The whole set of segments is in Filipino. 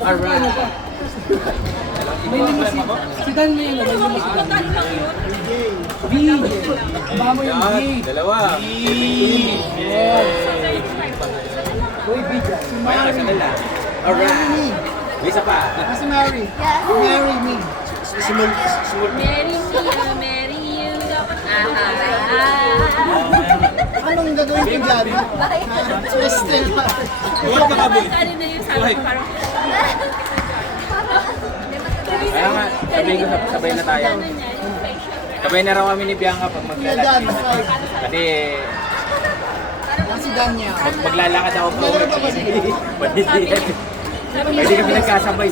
Alright. May limousine. Si Dan may limousine. B. Baka mo yung B. Dalawa. Uy, B. Si Mary. Alright. Isa pa. Si Mary. Mary me. Small. Marry me, marry you. Anong gagawin ko dyan? Estel. Huwag ka kaboy. Ano na yung sabi ko parang... Kaya nga, sabihin ko sabay na tayo. Ano niya, yung facial. Sabay na raw kami ni Bianca pag maglalakad. Kasi Si Dan niya. pag maglalakad ako po. Pwede kami nagkasabay.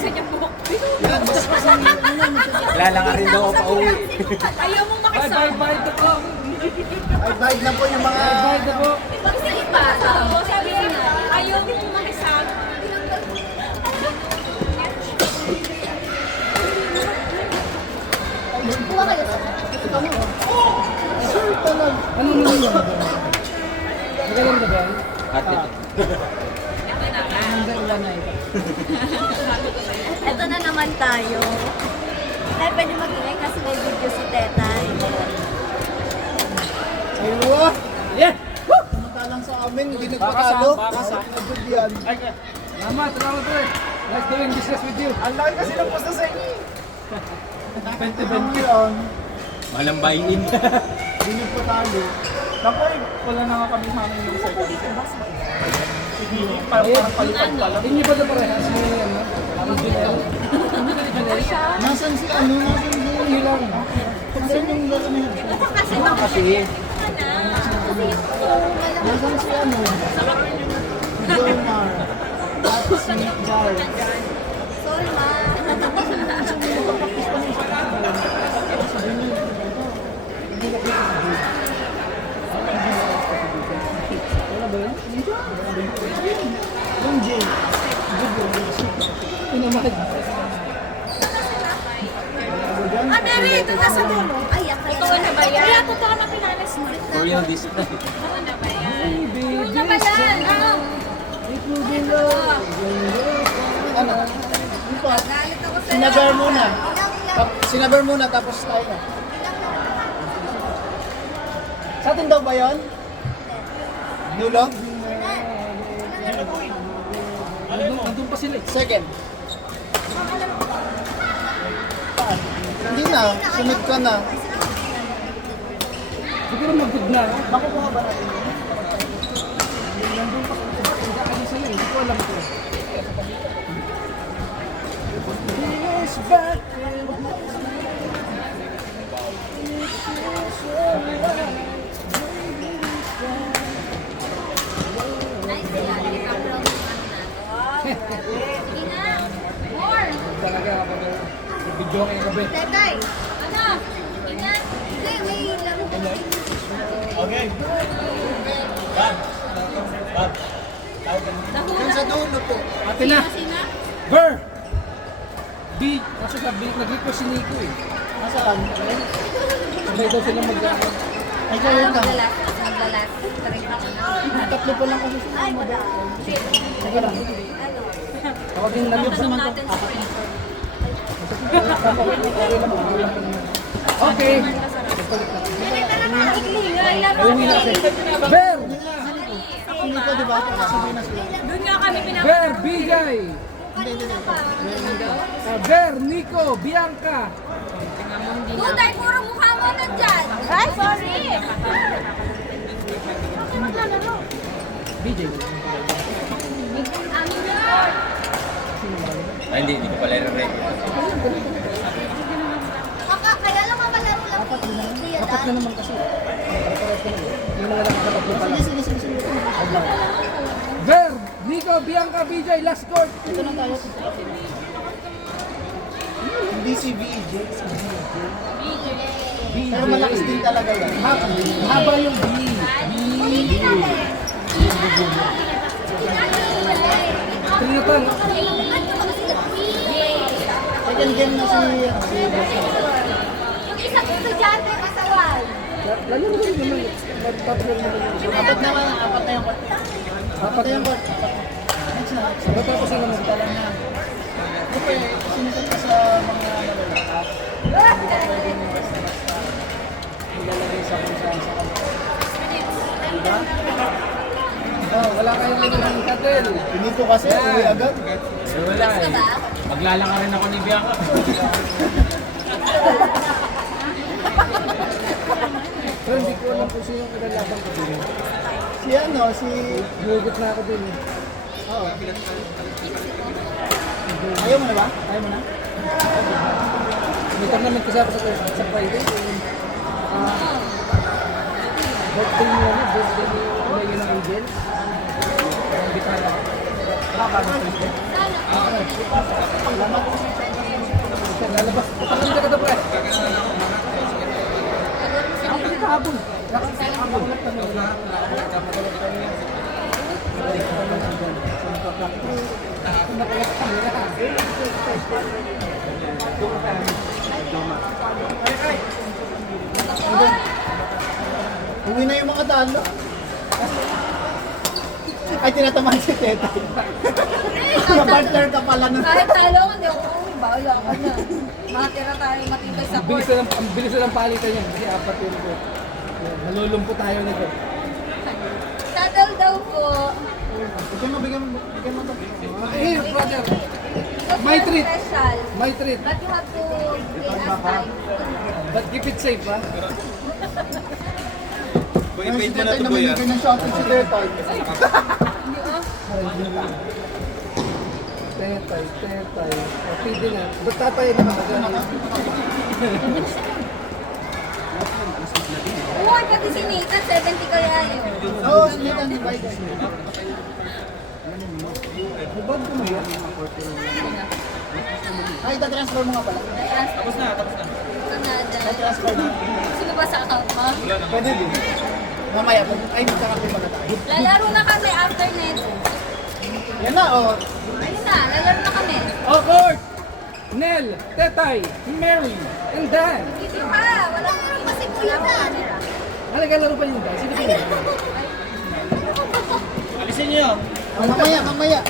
Lalaka rin daw ako pa uwi. Ayaw mong makisama. Bye na po. Bye na po yung mga... Bye na po. Kasi iba, sabi niya, ayaw mong makisama. Ano mo yun? Magaling ka ba? At ito. Ito na naman tayo. Ay, pwede mag-ingay kasi may video si Tetay. Ayun! Yeah! Samantalang sa amin, hindi nagpatalo. Nasa yan. Salamat, sir. Nice doing business with you. Ang laki kasi ng posta sa inyo. 20-20 yun. Malang buy-in. Hindi nagpatalo. Tapos, wala na nga kami namin yung certificate. Parang palitan pala. Hindi ba ito parehas? Nasaan si ano? Nasaan si Hilang? Nasaan yung laro niya? Kasi, Nasaan si ano? Jomar. At si Jar. Sorry, ma. Wala ba yun? Yung Jay. Pinamahid. Ah, Mary, ito na sa dulo. Ay, Totoo na ba yan? Kaya totoo na pinalas mo. Korean dish na. Totoo na ba yan? Ano na ba yan? Ano? Yung pa. Galit ako sa'yo. Sinabar muna. Ilang. Sinabar muna tapos tayo na. Sa atin daw ba yun? Nulo? Nandun pa sila. Second. Hindi na. Sunod ka na. Siguro mag-good na. Makukuha ba natin yun? Nandun pa sila. Hindi ko alam ko. Yes, back. Nice yan. Ina. More. Talaga kapag video kayo gabi. Tetay. Ano? Ina. Hindi, may laro. Okay. Yan sa dulo po. Ate na. Sina? Ver! Di, kasi sabi, nag-request si Nico eh. Nasaan? Sabay daw sila mag-ano. Ay, kayo na. Maglalas. Tatlo pa lang kasi sila. Ay, wala. Sige lang. Ano? Tawagin lang yun naman to. Okay. Uwi na siya. Ver! Nico, di ba? Sabay na sila. Doon nga kami Ver, Bigay! Ver, Nico, Bianca! Duday, puro mukha mo nandyan. Ay, sorry. Bakit maglalaro? BJ. Ay, hindi ko pala rin. Kaya lang mamalaro lang ni Kuya Apat na Dan. naman kasi. Yung mga lang dapat yung pala. Sige. Ver, Nico, Bianca, BJ, last court. Ito na tayo. Hindi si BJ. Pero malakas din talaga yan. Haba yung B. Hindi natin. Trinutan. Second game na si Yung isang estudyante kasawal. Lalo na rin naman. Apat na yung court. Apat na yung court. na. Ba't ako sino magtalang na? Okay, sinusunod ka sa mga nalalakas. Hindi ka pwedeng basta-basta nilalagay sa kung saan sa kanila. Diba? Oh, wala kayong ng katel. Pinito kasi, uwi agad. Wala eh. Maglalaka rin ako ni Bianca. Pero hindi ko alam kung sino ang kinalaban ko din. Si ano, si... Hugot na ako din eh. Oo. Ayaw mo na ba? Ayaw mo na? May naman kasi ako sa Friday. Birthday mo ano? Birthday mo na yun ang angel. Ang bitara. Lalabas. Patanggal ka na pre. Habol. Uwi na yung mga talo. Ay, tinatamaan si Teta. Partner ka pala na. Kahit talo ko, hindi ako uwi. Bawala ka na. Makatira tayo matibay sa court. Ang bilis na ng palitan niya. Kasi apat yun ko. Nalulumpo tayo nito. Tatal daw po. Bigyan mo ito. Eh, brother. What's My your treat. special? My treat. But you have to wait us time. But keep it safe, ha? Yung si Teta namimigay ng shoutout si Teta. Tetay. O, pwede na. Ba't tatay na makagano? Uy, pati si Nathan, 70 kaya yun. Oo, si Teta ni Biden. Hubad ko mo yan. Ay, transfer mo nga pala. Tapos na. Canada. Transfer na. Sino ba sa account mo? Pwede din. Mamaya, ay magkakape muna tayo. Lalaro na kami after neto. Yan na, oh. Ayun na, lalaro na kami. Oh, Court! Nel, Tetay, Mary, and Dan. Dito ka, walang kasi kuya na. Nalagalaro pa yung Dan. Sino pa yun? Alisin niyo. Mamaya.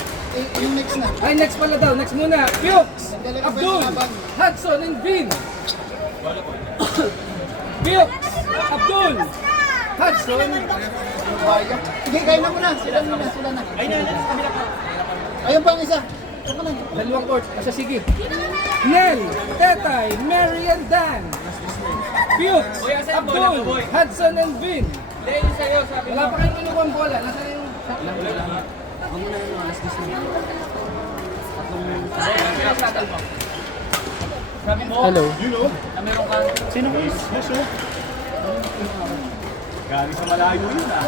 Yung next na. Ay, next pala daw. Next muna. Pukes, Nagdala ka pa Abdul, yung laban. Hudson, and Vin. Pukes, Abdul, Hudson. Baya. Sige, kayo na muna. Sila na. Ay na, kabila ka. Ayun pa ang isa. Saka na. Dalawang court. Asa sige. Nel, Tetay, Mary, and Dan. Pukes, Abdul, Hudson, and Vin. Dahil sa'yo, sabi Wala pa kayong inuwang bola. Nasa yung... Sabi mo, Hello. na meron kang... Sino ko? Yes, oh. Galing sa malayo yun ah.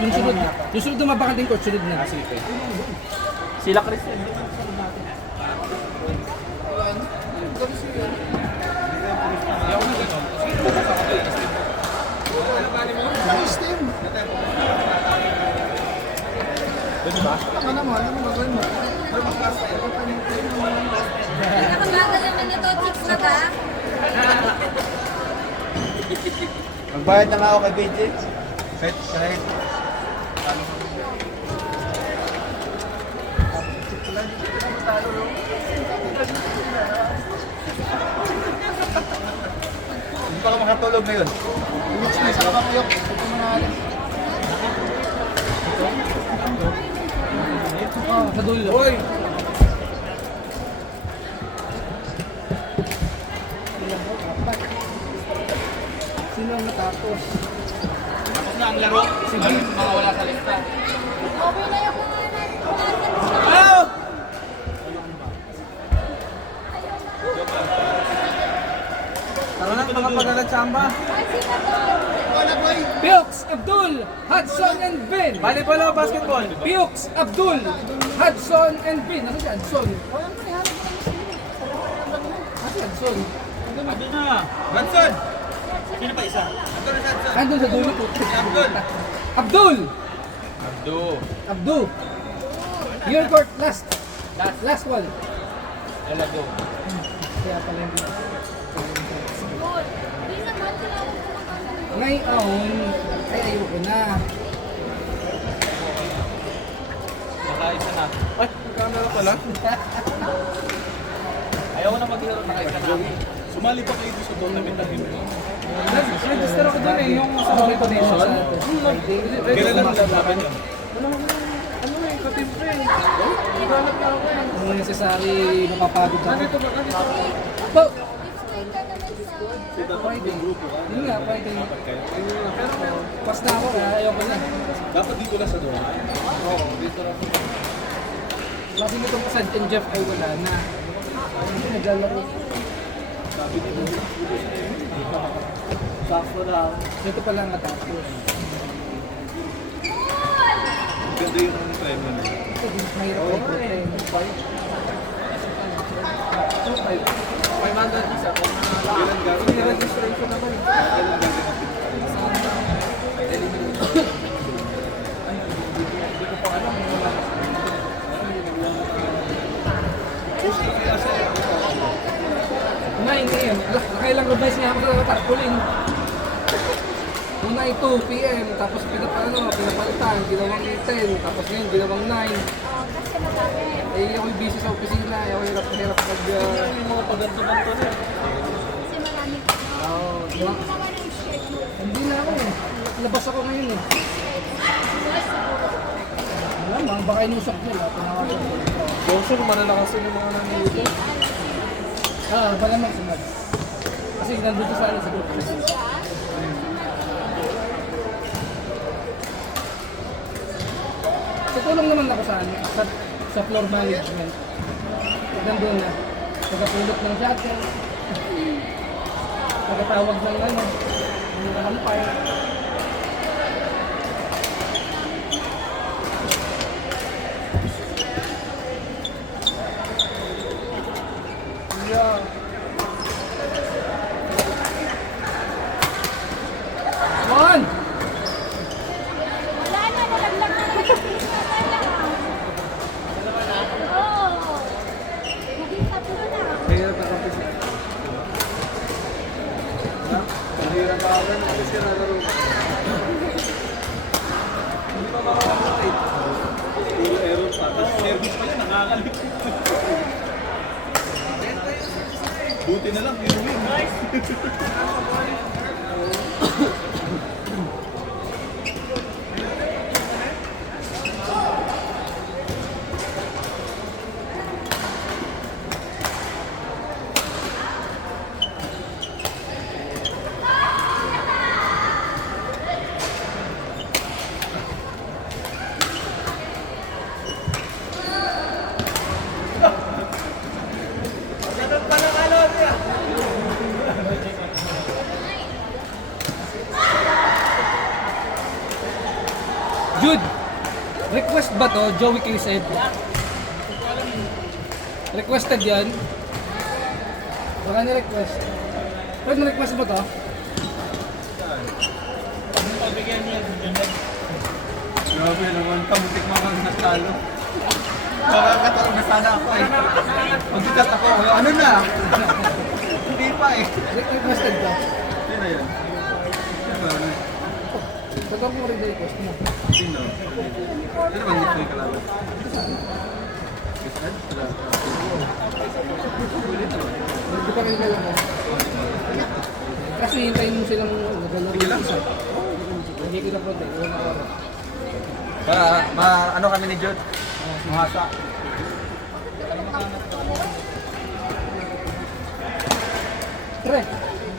Yung sunod. Yung sunod na mabakanting court. Sunod na. Sige. Sila Christian. Nice team. Ano naman? Ano gagawin mo? Nakamagal naman ito, chicks na ba? Magbayad na nga ako kay BJ. Kahit. Hindi pa ako makatulog ngayon. Next na, saka bang uyok. Ito mga alas. Sa dulo. Uy! Sino ang natapos? Tapos na ang laro. Sige. Mga wala sa lista. Okay na yung mga Oh! Tara na, mga pagkakatsamba. Wala boy. Pukes, Abdul, Hudson, and Vin. Volleyball o basketball? Pukes, Abdul, Hudson, and Vin. Nasaan si Hudson? Nasaan si Hudson? Ando na. Ranson! Sino pa isa? Andun na Ranson. Andun sa dulo po. Abdul! Abdul! Abdul. Abdul! Your court, last. Last one. Elago. Kaya pala hindi. Hindi naman, tinawag ko maganda. Ngayon, ay ayoko na. Baka nakaisa na. Ay, camera pala. Ayaw ko na maghihiro, nakaisa na. Sumali pa kayo sa tournament na hindi. Register ako dun eh, yung sa recognition. Kailan lang lalaban yun? Ano eh, katimple eh. Naghanap na ako eh. Kung necessary, mapapagod ako. Ganito ba? Ganito. Friday. Yun nga, Friday. Pero pas na ako, ayoko na. Dapat dito na sa doon. Oo, dito lang. Kasi nitong Sad and Jeff ay wala na. Hindi naglalaro. Sakto na. Ito pa lang natapos. Ganda yung premyo na. Ito, mahirap ay protein. 500 isa. Kailan gagawin? Registration naman. Kailan gagawin? Hindi eh. Nakailang revise niya ako sa tarpaulin. Una ay 2 PM, tapos pinapalitan, ginawang 10, tapos ngayon ginawang 9. Eh, ako'y busy sa opisina, ako'y hirap pag... Yung mga paganto-ganto na. Hindi na ako eh. Labas ako ngayon eh. Alam, baka inusok nila. Tinawagan ko. Johnson, manalakasin yung mga nandito. Baka magsunod. Kasi nandun sa ano sa group. Tutulong naman ako sa floor management. Nandun na. Pagkapulot ng shuttle. Pagkatawag ng ano. Ng umpire. Yeah. One! Wala na, nalaglag na naman yung piso na lang. Oo. Naging tatlo na. Mahirap na kapis. Mahirap pa ako na kasi nalaro. Hindi pa makakapit. Puro error pa. Tapos service pala, nakakalit. Buti na lang, yung win. Jude, request ba to? Joey K said. Requested yan? Baka ni-request. Pero na-request mo to? Pabigyan niya si Junel. Grabe naman, kamutik mga natalo. Nakakatalo na sana ako eh. Magsikat ako, ano na? Hindi pa eh. Requested ka? Sino na yan? Ano? Totoo mo rin request mo. Sino? Sino ba hindi ko yung kalaban? Kisad? Hindi pa rin kayo mo. Kasi hintayin mo silang naglalaro. Sige lang. Hindi ko na-protect. Iwan ako. Para ano kami ni Jude? Mahasa. Tre,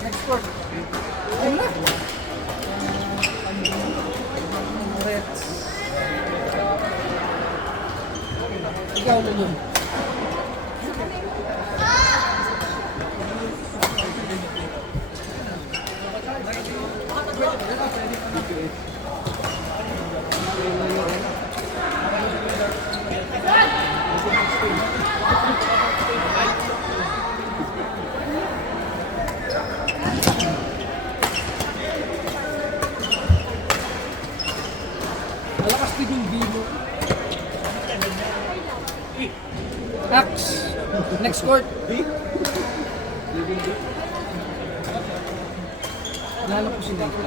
next court. Ayun na. Reds. Ikaw Lulun. Malakas din yung Vino. Axe. Next court. Lalo ko si Nate.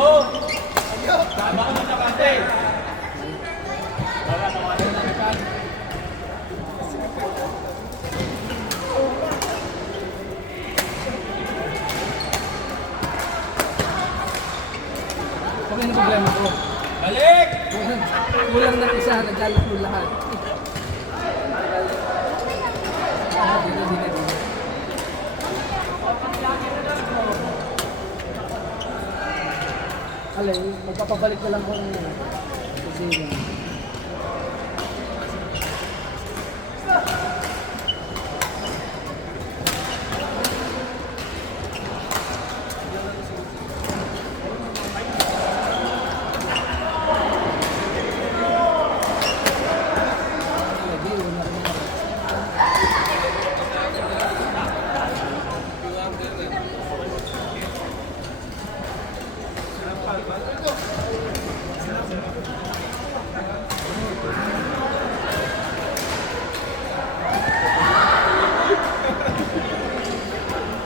Tama ka muna kante. Okay na problema ko. Balik! Kulang ng isa, naglalaro lahat. Dito. Alay, magpapabalik na lang kung kasi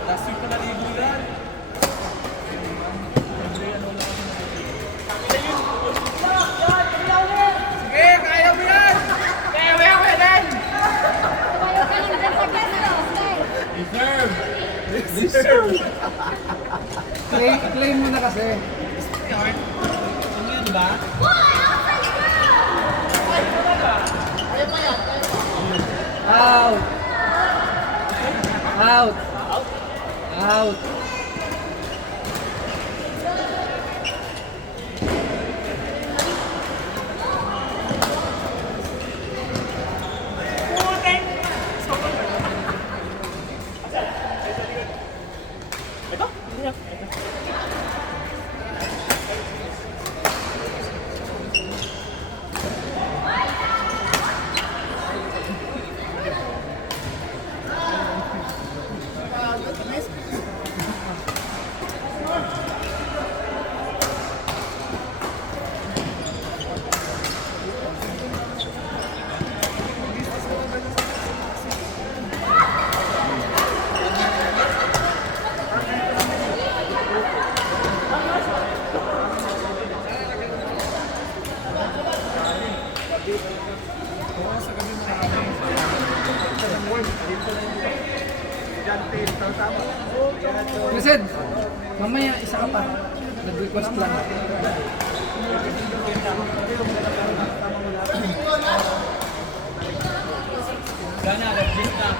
Last week pa nalibulan. Sige, kaya mo yan! Kaya mo yan, Weden! Deserve! claim mo na kasi. Ano yun, di ba? Out. Out. Out. Lised, mamaya isa ka pa. Nag-request lang. Gana, legit na.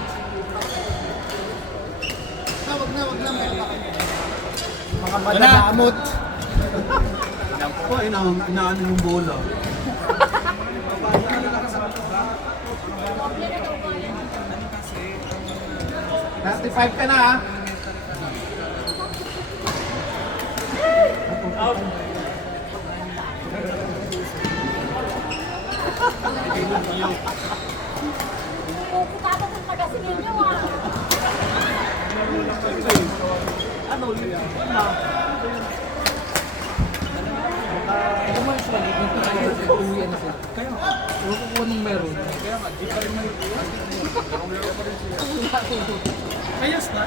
Mga madadamot. Ay, inaano yung bola. $35 ka na ha. Okupado kung taga-singil nyo ah. Ito mo yung swali. Uwi na sila. Kaya, huwag ko kuha ng meron. Ayos na.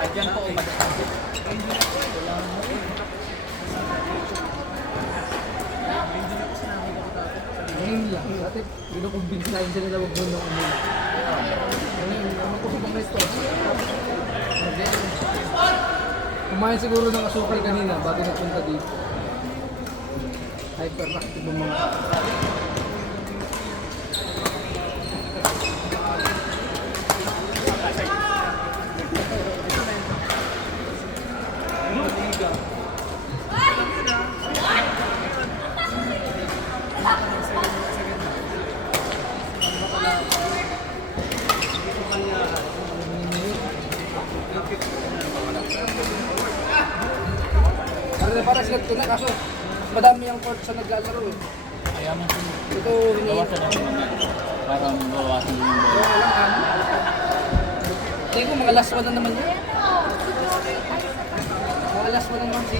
Adyan po, Ngayon lang. Dati, ginukumbinsahin sila na wag mo nung umula. Ngayon, ano ko sa mga ito? Kumain siguro ng asukal kanina bago nagpunta dito. Hyperactive ang mga... Para sila ito na kaso madami ang court sa naglalaro eh. Kaya mo Ito bawasan natin. Para mabawasan yung bola. Tingin ko mga last one na naman yun. Mga last one na naman si